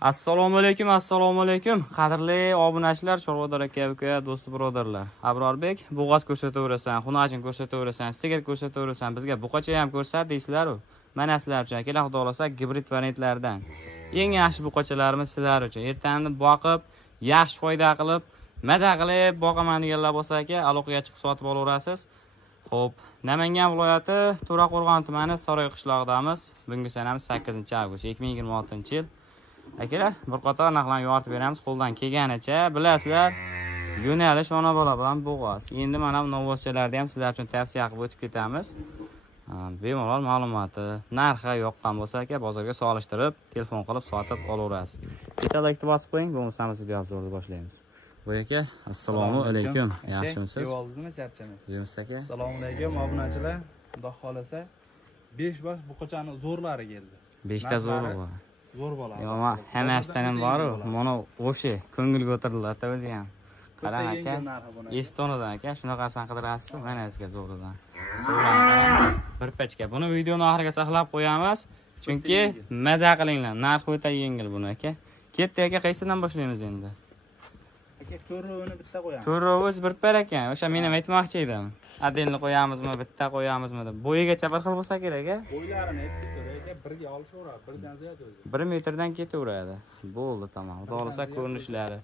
Assalomu alaykum. Qadrli obunachilar, chorvador aka, do'st birodarlar. Abrorbek, bo'g'oz ko'rsataverasan, xunajin ko'rsataverasan, sigir ko'rsataverasan, bizga buqacha ham ko'rsat deysizlar-ku. Mana sizlar uchun akalar, xudo xolasa gibrid variantlardan eng yaxshi buqachalarimiz sizlar uchun. Ertangi boqib, yaxshi foyda qilib, maza qilib boqaman deganlar bo'lsa aka, aloqaga chiqib sotib olaverasiz. Xo'p, Namangan viloyati To'raqo'rg'on tumani Saroy qishlog'idamiz. Bugungi sanamiz 8-avgust 2026-yil. Akalar, bir qator narxlarni yoritib beramiz qo'ldan kelganicha. Bilasizlar, yo'nalish ona bola bilan bo'g'oz. Endi mana bu novvoschalarni ham sizlar uchun tavsiya qilib o'tib ketamiz. Bemalol ma'lumoti, narxi yoqqan bo'lsa aka, bozorga solishtirib, telefon qilib sotib olaverasiz. Bittalikni bosib qo'ying, bo'lmasa video obzorni boshlaymiz. Bu aka, assalomu alaykum. Yaxshimisiz? Yo'ldingizmi, charchamaysiz? Yurimiz aka. Assalomu alaykum obunachilar. Xudo xolasa 5 bosh buqachani zo'rlari keldi. 5 ta zo'ri bor. Zo'r bo'ladi. Yo'q, hammasidan ham bor-ku. Mana o'sha ko'ngilga o'tirdilar-da o'zi ham. Qarang aka, Estoniyadan aka, shunaqasini qidirasiz, mana sizga zo'ridan. Bir pachka. Buni videoni oxiriga saqlab qo'yamiz, chunki maza qilinglar. Narxi o'ta yengil buni aka. Ketdi aka, qaysidan boshlaymiz endi? Aka, to'rrovini bitta qo'yamiz. To'rrovingiz bir par ekan. O'sha men ham aytmoqchi edim. Adelni qo'yamizmi, bitta qo'yamizmi deb. Bo'yigacha bir xil bo'lsa kerak aka. Bo'ylarini aytib birga olishaveradi, birdan ziyod o'zi. 1 metrdan ketaveradi. Bo'ldi, tamom. Xudo xolasa ko'rinishlari.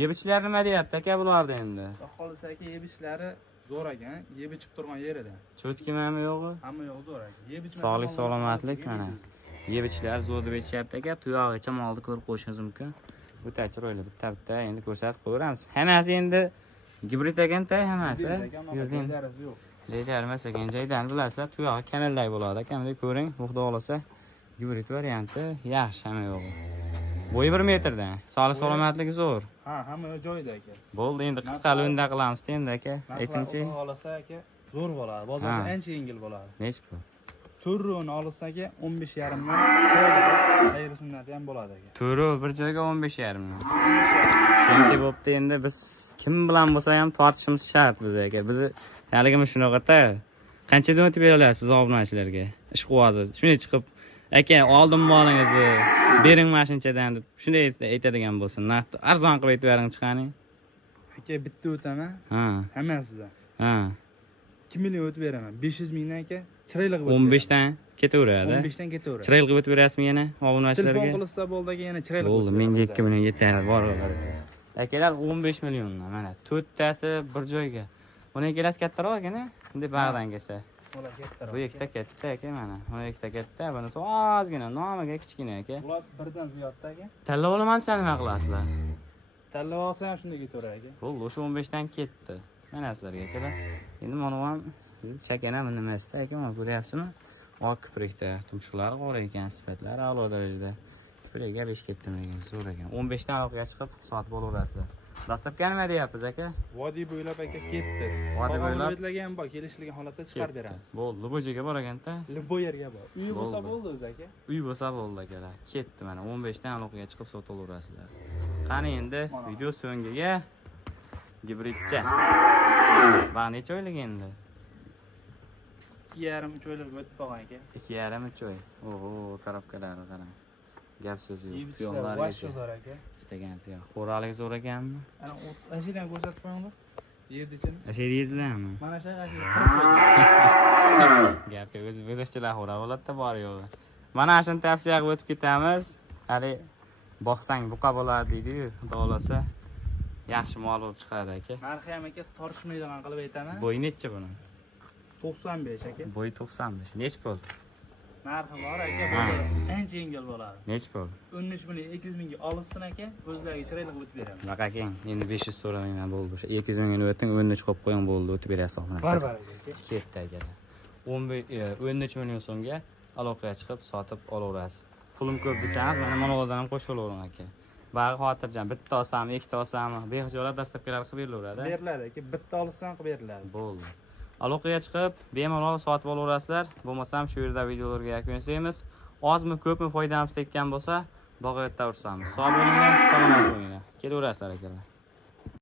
Yebishlar nima deyapti aka bularda endi? Xudo xolasa aka, yebishlari zo'r ekan, yeb ichib turgan yerida. Cho'tkimami yo'g'i? Hamma yo'q zo'r ekan. Yeb ichib Sog'lik, salomatlik mana. Yebishlar zo'r deb aytishyapti aka. Tuyog'icha molni ko'rib qo'yishingiz mumkin. O'ta chiroyli, bitta endi ko'rsatib qo'yamiz. Hammasi endi gibrid ekan-da, hammasi. Yurding. Deylar emas ekan, joydan bilasizlar, tuyog'i kanalday bo'ladi. Kamida ko'ring, xudo xolasa gibrid varianti yaxshi hamma yo'g'i. Bo'yi 1 metrdan. Sog'lik, salomatligi zo'r. Ha, hamma joyida aka. Bo'ldi, endi qisqa lo'nda qilamiz endi aka. Aytingchi. Xudo xolasa aka, zo'r bo'ladi. Bozorda ancha yengil bo'ladi. Nech pul? To'rrovini olsaga 15,5 dan chiroyli xayr sunnati ham bo'ladi aka. To'rov bir joyga 15,5 dan. Qancha bo'pti endi biz kim bilan bo'lsa ham tortishimiz shart bizga aka. Biz haligimiz shunaqa-da. Qanchadan o'tib berasiz biz obunachilarga? Ishqo'zi. Shunday chiqib, aka, oldim molingizni, bering mashinchadan deb shunday aytadigan bo'lsin. Narxni arzon qilib aytib bering chiqaning. Aka, bitta o'taman. Ha. Hammasidan. Ha. 2 million o'tib beraman. 500 mingdan aka, chiroyli qilib 15 dan ketaveradi. 15 dan ketaveradi. Chiroyli qilib o'tib berasizmi yana obunachilarga? Telefon qilsa bo'ldi aka, yana chiroyli. Bo'ldi, menga 2 million yetadi, bor. Akalar 15 milliondan mana 4 tasi bir joyga. Buni kelasi kattaroq ekan-a? Bunday bag'dan kelsa. Ular kattaroq. Bu ikkita katta aka mana. Buni ikkita katta, bunisi ozgina, nomiga kichkina aka. Ular birdan ziyodda aka. Tanlab olaman sen nima qilasizlar? Tanlab olsa ham shunday ketaveradi aka. Bo'ldi, o'sha 15 dan ketdi. Mana sizlarga akalar. Endi mana ham chakanami nimasida aka, mana ko'ryapsizmi? Oq kiprikda tumshuqlari qora ekan, sifatlari a'lo darajada. Kiprigiga 5 ketdimi ekan, zo'r ekan. 15 dan aloqaga chiqib sotib olaverasizlar. Dastlabki nima deyapmiz aka? Vodiy bo'ylab aka ketdi. Vodiy bo'ylab ketlagan bor, kelishilgan holatda chiqarib beramiz. Bo'ldi, Lubojiga bor ekan-da. Lubo yerga bor. Uy bo'lsa bo'ldi o'zi aka. Uy bo'lsa bo'ldi akalar. Ketdi mana 15 dan aloqaga chiqib sotib olaverasizlar. Qani endi video so'ngiga gibridcha. Va necha oylik endi? 2,5 oylik o'tib qolgan aka. 2,5 oy. Oho, tarafkalari qarang. Gap so'z yo'q. Tuyog'largacha zo'r aka. Istagan tuyoq. Xo'ralik zo'r ekanmi? Ana ashidan ko'rsatib qo'yinglar. Yerdichini. Ashir yedidami? Mana shu aka. Gapga o'zbekchalar xo'ra bo'ladi-da, bor yo'g'i. Mana shuni tavsiya qilib o'tib ketamiz. Hali boqsang buqa bo'ladi deydi-yu, xudo xolasa yaxshi mol bo'lib chiqadi aka. Narxi ham aka tortishmaydigan qilib aytaman. Bo'yi necha buni? 95 aka. Bo'yi 95. Nech pul? Narxi bor aka, ancha yengil bo'ladi. Nech pul? 13 million 200 mingga olsin aka, o'zlariga chiroyli qilib o'tib beraman. Baqa aka, endi 500 so'ramayman bo'ldi. O'sha 200 mingni o'ting, 13 qo'yib qo'ying bo'ldi, o'tib berasiz oxirida. Bor aka. Ketdi aka. 13 million so'mga aloqaga chiqib sotib olaverasiz. Pulim ko'p desangiz, mana monolardan ham qo'shib olaveraman aka. Bag'i xotirjam, bitta olsam, ikkita olsam, behijolat dastlabkilar qilib berilaveradi. Beriladi aka, bitta olsam qilib beriladi. Bo'ldi. Aloqaga chiqib, bemalol sotib olaverasizlar. Bo'lmasam shu yerda videolarga yakun yasaymiz. Ozmi, ko'pmi foydamiz tekkan bo'lsa, bog'ga yetaversamiz. Sog' bo'linglar, salomat bo'linglar. Kelaverasizlar akalar.